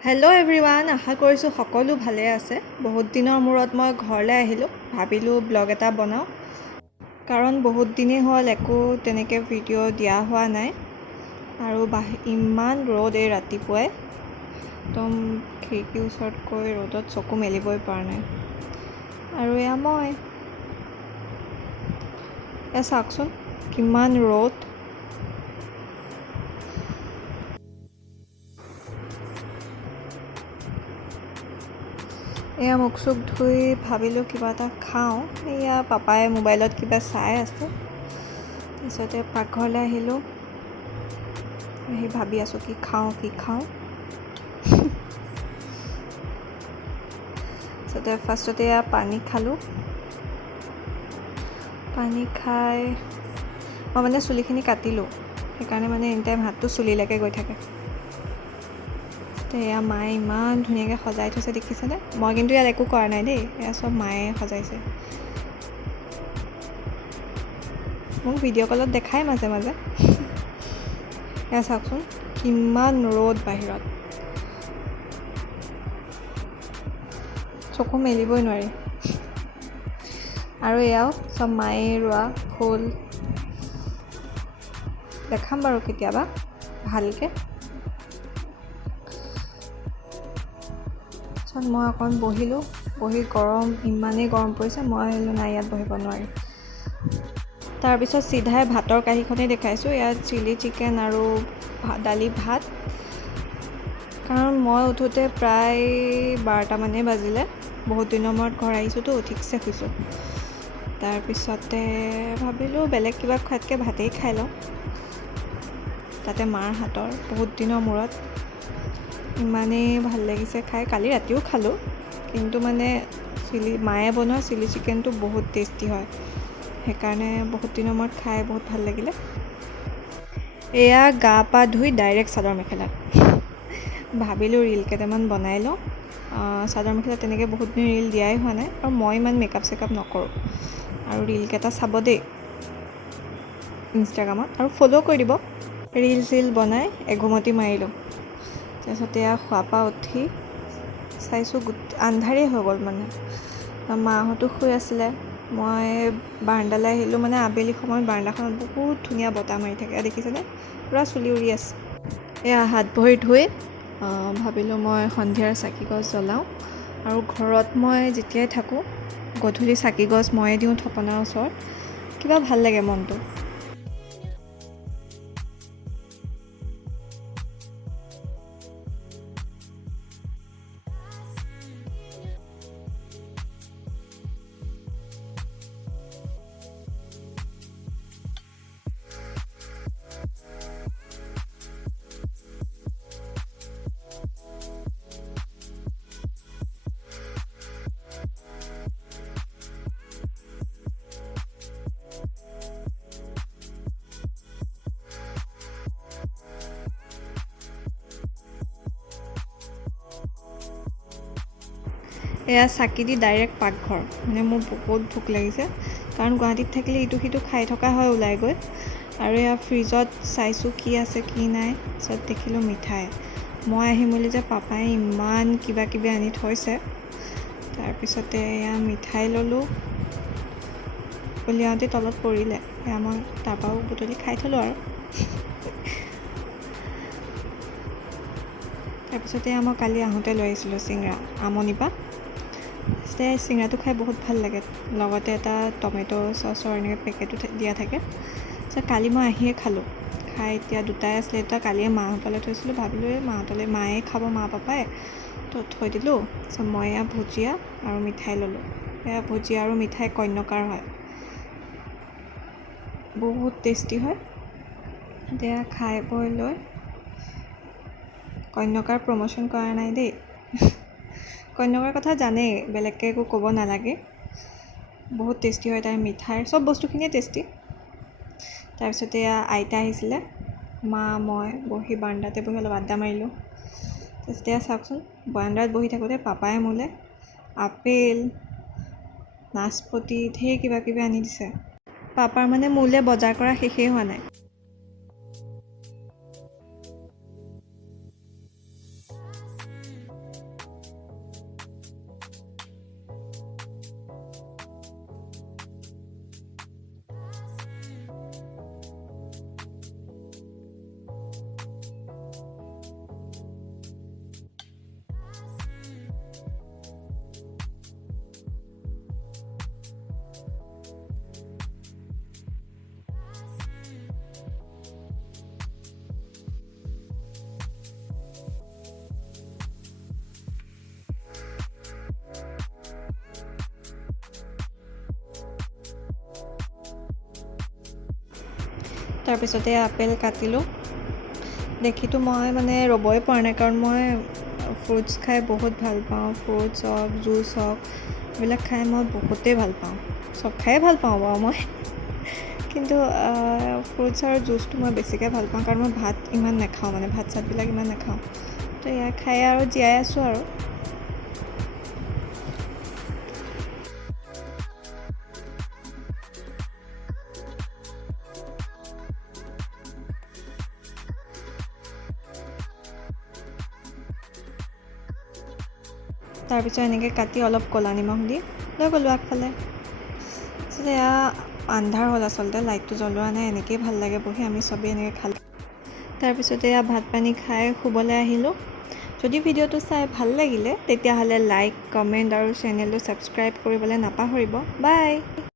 Hello' everyone, আশা কৰিছোঁ সকলো ভালে আছে। বহুত দিনৰ মূৰত মই ঘৰলৈ আহিলোঁ, ভাবিলোঁ ব্লগ এটা বনাওঁ। কাৰণ বহুত দিনেই হ'ল একো তেনেকৈ ভিডিঅ' দিয়া হোৱা নাই। আৰু ইমান ৰ'দ এই ৰাতিপুৱাই, একদম খিৰিকীৰ ওচৰত গৈ ৰ'দত চকু মেলিবই পৰা নাই। আৰু এয়া মই, এয়া চাওকচোন কিমান ৰ'দ। এয়া মুখ চুখ ধুই ভাবিলোঁ কিবা এটা খাওঁ। এয়া পাপাই মোবাইলত কিবা চাই আছে। তাৰপিছতে পাকঘৰলৈ আহিলোঁ, আহি ভাবি আছোঁ কি খাওঁ। তাৰপিছতে ফাৰ্ষ্টতে এয়া পানী খালোঁ। পানী খাই মই মানে চুলিখিনি কাটিলোঁ, সেইকাৰণে মানে এনি টাইম হাতটো চুলিলৈকে গৈ থাকে। এয়া মায়ে ইমান ধুনীয়াকৈ সজাই থৈছে দেখিছেনে? মই কিন্তু ইয়াত একো কৰা নাই দেই, এয়া চব মায়ে সজাইছে। মোক ভিডিঅ' কলত দেখাই মাজে মাজে। এয়া চাওকচোন কিমান ৰ'দ বাহিৰত, চকু মেলিবই নোৱাৰি। আৰু এয়াও চব মায়ে ৰোৱা ফুল, দেখাম বাৰু কেতিয়াবা ভালকৈ। তাৰপিছত মই অকণ বহিলোঁ, বহি ইমানেই গৰম পৰিছে, মই ভাবিলোঁ নাই ইয়াত বহিব নোৱাৰি। তাৰপিছত চিধাই ভাতৰ কাঁহীখনেই দেখাইছোঁ। ইয়াত চিলি চিকেন আৰু দালি ভাত। কাৰণ মই উঠোঁতে প্ৰায় 12টামানেই বাজিলে। বহুত দিনৰ মূৰত ঘৰ আহিছোঁতো, ঠিকছে শুইছোঁ। তাৰপিছতে ভাবিলোঁ বেলেগ কিবা খোৱাতকৈ ভাতেই খাই লওঁ, তাতে মাৰ হাতৰ বহুত দিনৰ মূৰত। ইমানেই ভাল লাগিছে খাই, কালি ৰাতিও খালোঁ। কিন্তু মানে মায়ে বনোৱা চিলি চিকেনটো বহুত টেষ্টি হয়, সেইকাৰণে বহুত দিনৰ মূৰত খাই বহুত ভাল লাগিলে। এয়া গা পা ধুই ডাইৰেক্ট চাদৰ মেখেলাত। ভাবিলোঁ ৰীল কেইটামান বনাই লওঁ। চাদৰ মেখেলাত তেনেকৈ বহুত দিন ৰীল দিয়াই হোৱা নাই, আৰু মই ইমান মেকআপ চেকআপ নকৰোঁ। আৰু ৰীলকেইটা চাব দেই ইনষ্টাগ্ৰামত, আৰু ফ'ল' কৰি দিব। ৰীল চিল বনাই এঘুমতি মাৰিলোঁ। তাৰপিছতে এয়া শোৱাৰ পৰা উঠি চাইছোঁ আন্ধাৰেই হৈ গ'ল মানে। মাহঁতো শুই আছিলে, মই বাৰাণ্ডালৈ আহিলোঁ। মানে আবেলি সময়ত বাৰাণ্ডাখনত বহুত ধুনীয়া বতাহ মাৰি থাকে, দেখিছেনে? পূৰা চুলি উৰি আছে। এয়া হাত ভৰি ধুই ভাবিলোঁ মই সন্ধিয়াৰ চাকিগছ জ্বলাওঁ। আৰু ঘৰত মই যেতিয়াই থাকোঁ গধূলি চাকিগছ ময়ে দিওঁ থাপনাৰ ওচৰত, কিবা ভাল লাগে মনটো। এয়া চাকি দি ডাইৰেক্ট পাকঘৰ। মানে মোৰ বহুত ভোক লাগিছে, কাৰণ গুৱাহাটীত থাকিলে ইটো সিটো খাই থকা হয় ওলাই গৈ। আৰু এয়া ফ্ৰিজত চাইছোঁ কি আছে কি নাই, পিছত দেখিলোঁ মিঠাই। মই আহিম বুলি যে পাপাই ইমান কিবা কিবি আনি থৈছে। তাৰপিছতে এয়া মিঠাই ল'লোঁ, উলিয়াওঁতে তলত পৰিলে, এয়া মই তাৰপৰাও বুটলি খাই থ'লোঁ আৰু। তাৰপিছতে মই কালি আহোঁতে লৈ আহিছিলোঁ চিংৰা আমনিৰ পৰা। চিংৰাটো খাই বহুত ভাল লাগে, লগতে এটা টমেট' চচৰ এনেকৈ পেকেটো দিয়া থাকে। তাৰপিছত কালি মই আহিয়ে খালোঁ, খাই এতিয়া দুটাই আছিলে। দুটা কালিয়ে মাহঁতলৈ থৈছিলোঁ, ভাবিলোঁ এই মায়ে খাব, মা পাপাই, তো থৈ দিলোঁ। তাৰপিছত মই এয়া ভুজিয়া আৰু মিঠাই ল'লোঁ। এয়া ভুজিয়া আৰু মিঠাই কন্যকাৰ হয়, বহুত টেষ্টি হয়। এতিয়া খাই বৈ লৈ, কন্যকাৰ প্ৰমোশ্যন কৰা নাই দেই। কন্যকাৰ কথা জানেই, বেলেগকৈ একো ক'ব নালাগে। বহুত টেষ্টি হয় তাৰ মিঠাই, চব বস্তুখিনিয়ে টেষ্টি। তাৰপিছতে এয়া আইতা আহিছিলে, মা মই বহি বাৰাণ্ডাতে বহি অলপ আড্ডা মাৰিলোঁ। তাৰপিছতে এয়া চাওকচোন, বাৰাণ্ডাত বহি থাকোঁতে পাপাই মোলৈ আপেল, নাচপতি, ঢেৰ কিবা কিবি আনি দিছে। পাপাৰ মানে মোলৈ বজাৰ কৰা শেষেই হোৱা নাই। তাৰপিছতে আপেল কাটিলোঁ। দেখিতো মই মানে ৰ'বই পৰা নাই, কাৰণ মই ফ্ৰুটছ খাই বহুত ভাল পাওঁ। ফ্ৰুটছ হওক, জুচ হওক, এইবিলাক খাই মই বহুতেই ভাল পাওঁ। চব খায়ে ভাল পাওঁ বাৰু মই, কিন্তু ফ্ৰুটছ আৰু জুচটো মই বেছিকৈ ভাল পাওঁ, কাৰণ মই ভাত ইমান নাখাওঁ, মানে ভাত চাতবিলাক ইমান নাখাওঁ। তো এয়া খাই আৰু জীয়াই আছোঁ আৰু। তাৰপিছত এনেকৈ কাটি অলপ ক'লা নিমখ দি লৈ গ'লোঁ আগফালে। তাৰপিছত এয়া আন্ধাৰ হ'ল, আচলতে লাইটটো জ্বলোৱা নাই। এনেকেই ভাল লাগে বহি, আমি চবেই এনেকৈ খালোঁ। তাৰপিছতে এয়া ভাত পানী খাই শুবলৈ আহিলোঁ। যদি ভিডিঅ'টো চাই ভাল লাগিলে তেতিয়াহ'লে লাইক, কমেণ্ট আৰু চেনেলটো ছাবস্ক্ৰাইব কৰিবলৈ নাপাহৰিব। বাই।